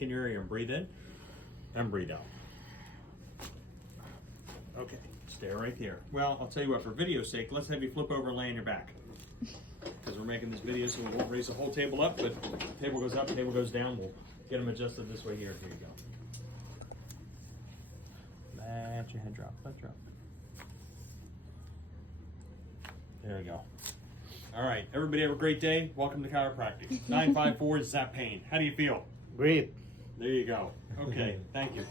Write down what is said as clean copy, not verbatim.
stick in your ear and breathe in and breathe out. Okay, stay right there. Well, I'll tell you what, for video's sake, let's have you flip over and lay on your back. Because we're making this video so we won't raise the whole table up, but table goes up, table goes down. We'll get them adjusted this way here. Here you go. Let your head drop, let drop. There you go. All right, everybody have a great day. Welcome to Chiropractic. 954 Zap Pain. How do you feel? Great. There you go. Okay, thank you.